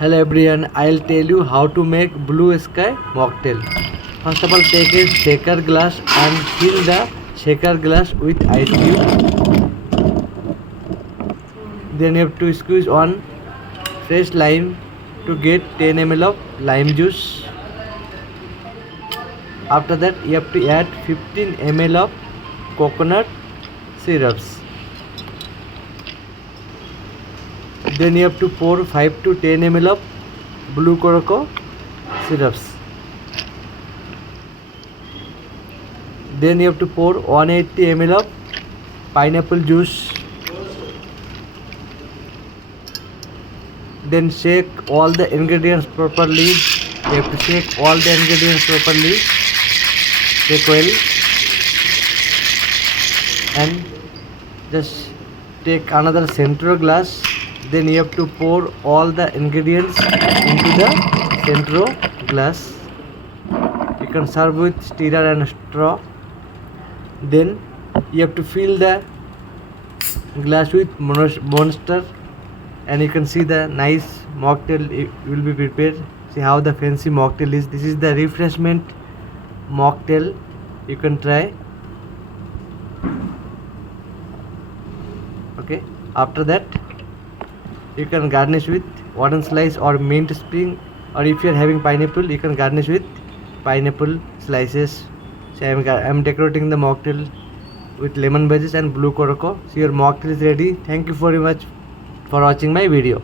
Hello everyone, I'll tell you how to make blue sky mocktail. First of all, take a shaker glass and fill the shaker glass with ice cube. Then you have to squeeze one fresh lime to get 10 ml of lime juice. After that, you have to add 15 ml of coconut syrups. Then you have to pour 5 to 10 ml of blue cocoa syrups. Then you have to pour 180 ml of pineapple juice. Then shake all the ingredients properly. You have to shake all the ingredients properly. Shake well and just take another central glass. Then you have to pour all the ingredients into the central glass. You can serve with stirrer and straw. Then you have to fill the glass with monster, and you can see the nice mocktail will be prepared. See how the fancy mocktail is. This is the refreshment mocktail. You can try. Okay, after that you can garnish with orange slice or mint spring, or if you are having pineapple, you can garnish with pineapple slices. So I am decorating the mocktail with lemon wedges and blue cocoa. So your mocktail is ready. Thank you very much for watching my video.